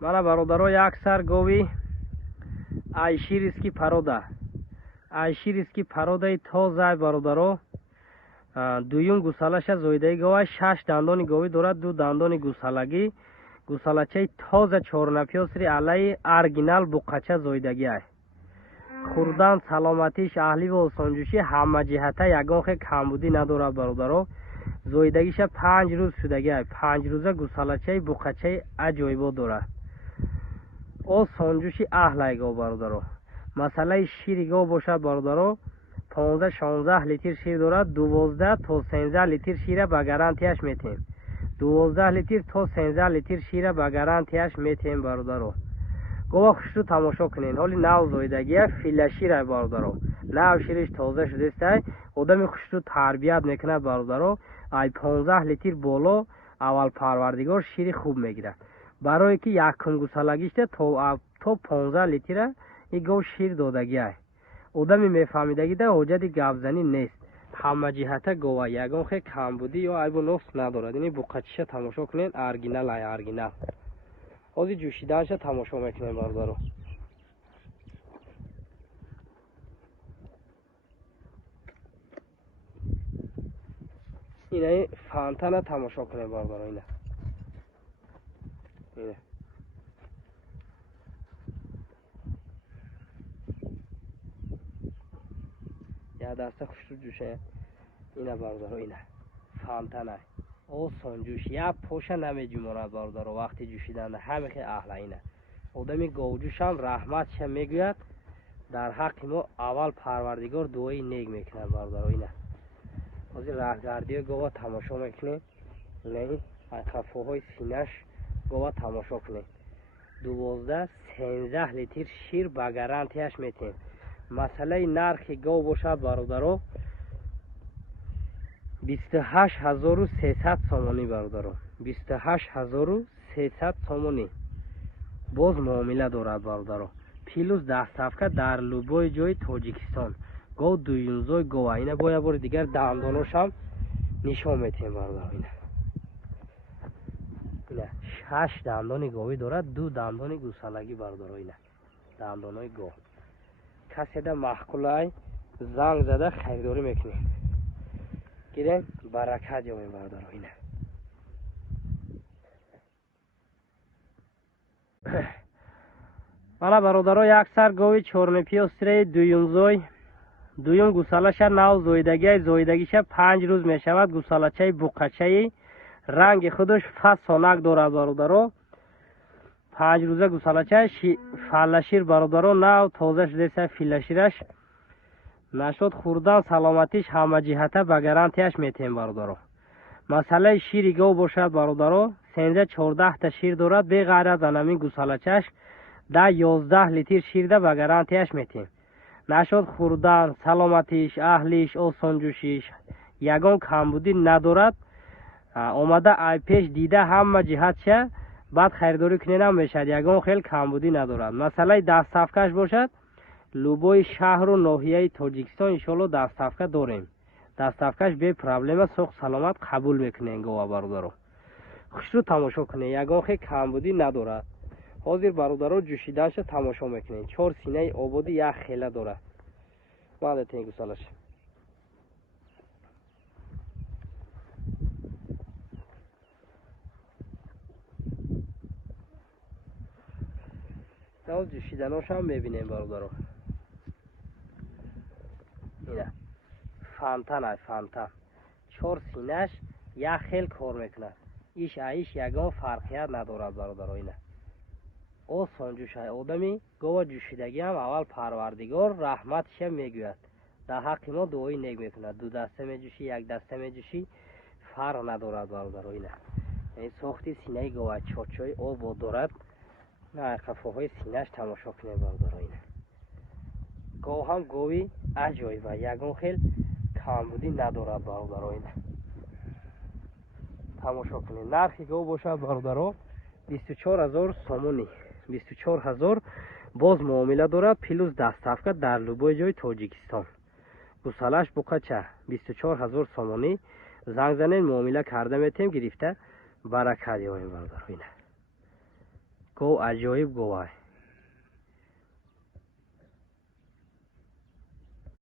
мана бародаро як сар гови айшириски парода. айшириски пародаи тоза бародаро дуюм гусалаша зоидаи гова 6 дандони гови дорад, 2 дандони гусалагӣ. гусалачаи тоза чорнапёсри алаи оригинал буқача зоидагӣ ай. хурдан саломатиш аҳли ва осонҷӯшӣ ҳама ҷиҳата ягон хел камбудӣ надорад бародаро. зоидагиша 5 рӯз шудагӣ ай. 5 рӯза гусалачаи буқачаи аҷоибо дорад. осонҷӯши аҳлай гов бародаро. масъалаи шири гов бошад бародаро, 15-16 литр шир дорад. 12 то 13 литр шира ба гарантияш метем. 12 литр то 13 литр шира ба гарантияш метем бародаро. гова хушрӯ тамошо кунед. ҳоли нав зоидагия филаширай бародаро. нав шириш тоза шудестай. одами хушрӯ тарбият мекунад бародаро. ай 15 литр боло аввал парвардигор шири хуб мегирад. барое ки якум гусалагишта то 15 литра и гов шир додагиай. одами мефаҳмидагида ҳоҷати гапзанӣ нест. ҳама ҷиҳата гова ягон хел камбудӣ ё айбу нуқс надорад. ини буқачиша тамошо кунед. оригинал ай оригинал. ҳозир ҷӯшиданша тамошо мекунем бародаро. инаи фантана тамошо кунем бародаро. ина я даста хушрӯ ҷӯша. ина бародаро. ина фантана осон ҷӯш. як поша намеҷӯмонад бародаро. вақти ҷӯшиданда ҳаме хел аҳла. ина одами говҷӯшам раҳматша мегӯяд. дар ҳаққи мо аввал парвардигор дуои нек мекунад бародаро. ина ҳозир раҳгардиҳои гова тамошо мекунем. инаи қафоҳои синаш гова тамошо кунем. 12-13 литр шир ба гарантияш метем. масъалаи нархи гов бошад бародаро 28300 сомонӣ бародаро. 28300 сомонӣ. боз муомила дорад бародаро. плюс дастафка дар лубои ҷои тоҷикистон. гов дуюмзой гова. ина бо як бори дигар дандоношам нишон метем бародаро. ина 6 дандони говӣ дорад, 2 дандони гусалагӣ бародаро. ина дандонои гов. каседа маҳқулай занг зада хайрдорӣ мекунем. гирем баракат ёбем бародаро. ина мана бародаро як сар гови чорнапёсраи дуюмзой. дуюм гусалаша нав зоидагиай. зоидагиша 5 рӯз мешавад. гусалачаи буқачаи ранги худаш фасонак дорад бародаро. 5 рӯза гусалачаи фалашир бародаро. нав тоза шудеса филашираш нашуд. хурдан саломатиш ҳама ҷиҳата ба гарантияш метем бародаро. масъалаи шири гов бошад бародаро 13-14 та шир дорад. беғайр аз анамин гусалачаш да 11 литр ширда ба гарантияш метем. нашуд хурдан саломатиш аҳлиш осонҷӯшиш ягон камбудӣ надорад. омада ай пеш дида ҳама ҷиҳатша баъд хайрдорӣ куненам мешавад. ягон хел камбудӣ надорад. масъалаи дастафкаш бошад лубои шаҳру ноҳияи тоҷикистон иншоалло дастафка дорем. дастафкаш бе проблема сух саломат қабул мекунем гова бародаро. хушрӯ тамошо кунем. ягон хел камбудӣ надорад. ҳозир бародаро ҷӯшиданша тамошо мекунем. 4 синаи ободи як хела дорад. мадатен гусалаш. ҳоз ҷӯшиданошам мебинем бародаро. ина фантан ай фантан. 4 синаш як хел кор мекунад. иш аиш ягон фарқият надорад бародаро. ина осон ҷӯшай. одами гова ҷӯшидагиам аввал парвардигор раҳматиша мегӯяд. дар ҳаққи мо дуои нек мекунад. 2 даста меҷӯшӣ 1 даста меҷӯшӣ фарқ надорад бародаро. ина сохти синаи гова чочои обо дорад. қафоҳои синаш тамошо кунем бародаро. ина гов ҳам гови аҷоиба ягон хел камбудӣ надорад бародаро. ина тамошо кунем. нархи гов бошад бародаро 24000 сомонӣ. 24000 боз муомила дорад. плюс дастафка дар лубои ҷои тоҷикистон. гусалаш буқача 24000 сомонӣ. занг занем муомила карда метем гирифта баракат ёбем бародаро. ина گو عجایب گوه